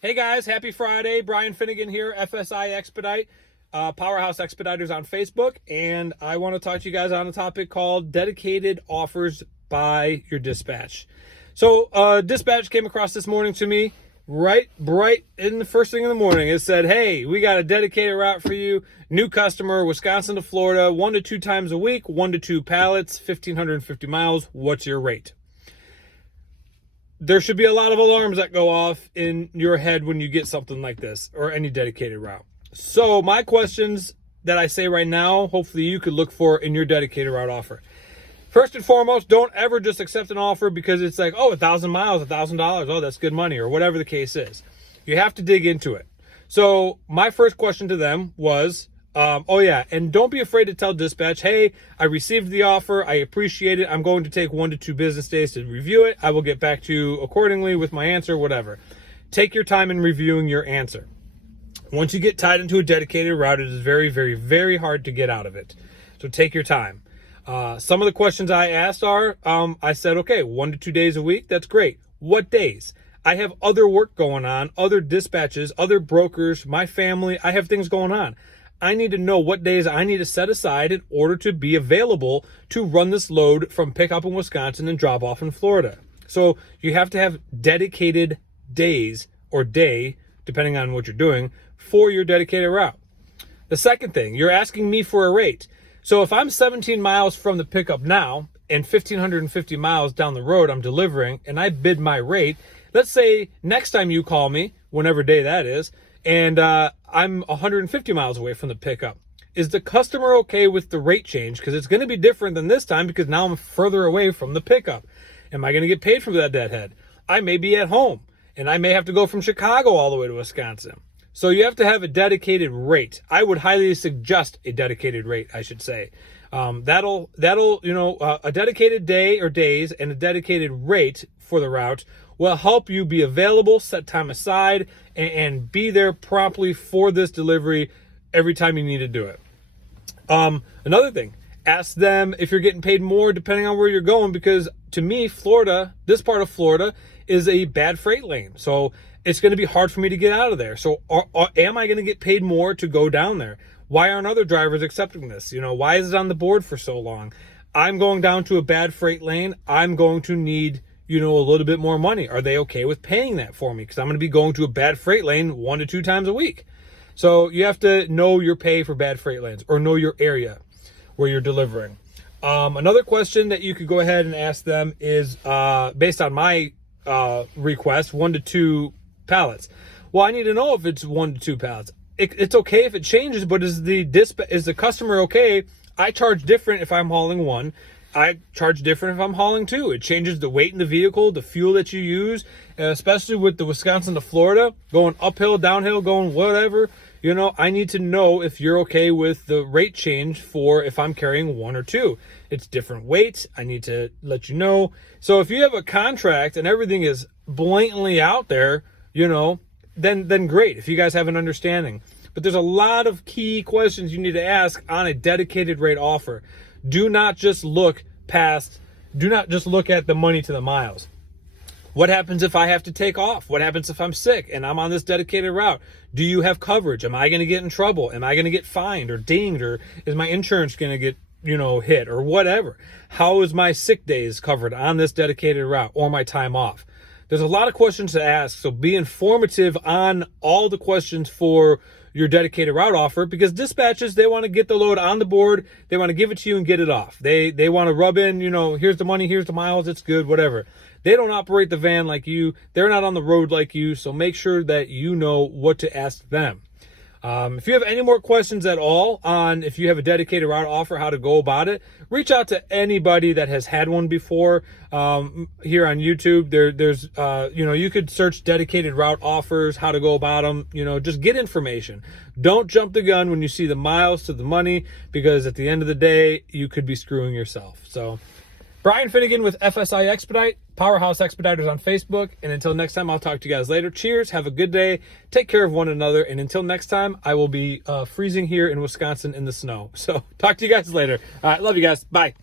Hey guys, happy Friday. Bryan Finnigan here, FSI Expedite, Powerhouse Expeditors on Facebook. And I want to talk to you guys on a topic called dedicated offers by your dispatch. So dispatch came across this morning to me, right bright in the first thing in the morning. It said, hey, we got a dedicated route for you. New customer, Wisconsin to Florida, 1 to 2 times a week, 1 to 2 pallets, 1,550 miles. What's your rate? There should be a lot of alarms that go off in your head when you get something like this or any dedicated route. So my questions that I say right now, hopefully you could look for in your dedicated route offer. First and foremost, don't ever just accept an offer because it's like, oh, 1,000 miles, $1,000. Oh, that's good money, or whatever the case is. You have to dig into it. So my first question to them was, oh yeah, and don't be afraid to tell dispatch, hey, I received the offer. I appreciate it. I'm going to take 1 to 2 business days to review it. I will get back to you accordingly with my answer, whatever. Take your time in reviewing your answer. Once you get tied into a dedicated route, it is very, very, very hard to get out of it. So take your time. Some of the questions I asked are, I said, okay, 1 to 2 days a week. That's great. What days? I have other work going on, other dispatches, other brokers, my family. I have things going on. I need to know what days I need to set aside in order to be available to run this load from pickup in Wisconsin and drop off in Florida. So you have to have dedicated days or day, depending on what you're doing, for your dedicated route. The second thing, you're asking me for a rate. So if I'm 17 miles from the pickup now and 1,550 miles down the road I'm delivering and I bid my rate, let's say next time you call me, whenever day that is, and I'm 150 miles away from the pickup. Is the customer okay with the rate change? Because it's going to be different than this time because now I'm further away from the pickup. Am I going to get paid for that deadhead? I may be at home, and I may have to go from Chicago all the way to Wisconsin. So you have to have a dedicated rate. I would highly suggest a dedicated rate, I should say. That'll a dedicated day or days and a dedicated rate for the route will help you be available, set time aside, and be there promptly for this delivery every time you need to do it. Another thing, ask them if you're getting paid more depending on where you're going, because to me, Florida, this part of Florida is a bad freight lane. So it's going to be hard for me to get out of there. So am I going to get paid more to go down there? Why aren't other drivers accepting this? Why is it on the board for so long? I'm going down to a bad freight lane. I'm going to need a little bit more money. Are they okay with paying that for me? Because I'm going to be going to a bad freight lane 1 to 2 times a week. So you have to know your pay for bad freight lanes or know your area where you're delivering. Another question that you could go ahead and ask them is based on my request, 1 to 2 pallets. Well, I need to know if it's 1 to 2 pallets. It's okay if it changes, but is the customer okay? I charge different if I'm hauling 1. I charge different if I'm hauling 2. It changes the weight in the vehicle, the fuel that you use, especially with the Wisconsin to Florida, going uphill, downhill, going whatever. I need to know if you're okay with the rate change for if I'm carrying 1 or 2. It's different weights. I need to let you know. So if you have a contract and everything is blatantly out there, then great. If you guys have an understanding. But there's a lot of key questions you need to ask on a dedicated rate offer. Do not just look at the money to the miles. What happens if I have to take off? What happens if I'm sick and I'm on this dedicated route? Do you have coverage? Am I going to get in trouble? Am I going to get fined or dinged, or is my insurance going to get, hit or whatever? How is my sick days covered on this dedicated route or my time off? There's a lot of questions to ask, so be informative on all the questions for your dedicated route offer, because dispatches, they want to get the load on the board. They want to give it to you and get it off. They want to rub in, here's the money, here's the miles, it's good, whatever. They don't operate the van like you. They're not on the road like you, so make sure that you know what to ask them. If you have any more questions at all on if you have a dedicated route offer, how to go about it, reach out to anybody that has had one before. Here on YouTube, there's you could search dedicated route offers, how to go about them. Just get information. Don't jump the gun when you see the miles to the money, because at the end of the day, you could be screwing yourself. So Bryan Finnigan with FSI Expedite, Powerhouse Expeditors on Facebook. And until next time, I'll talk to you guys later. Cheers. Have a good day. Take care of one another. And until next time, I will be freezing here in Wisconsin in the snow. So talk to you guys later. All right. Love you guys. Bye.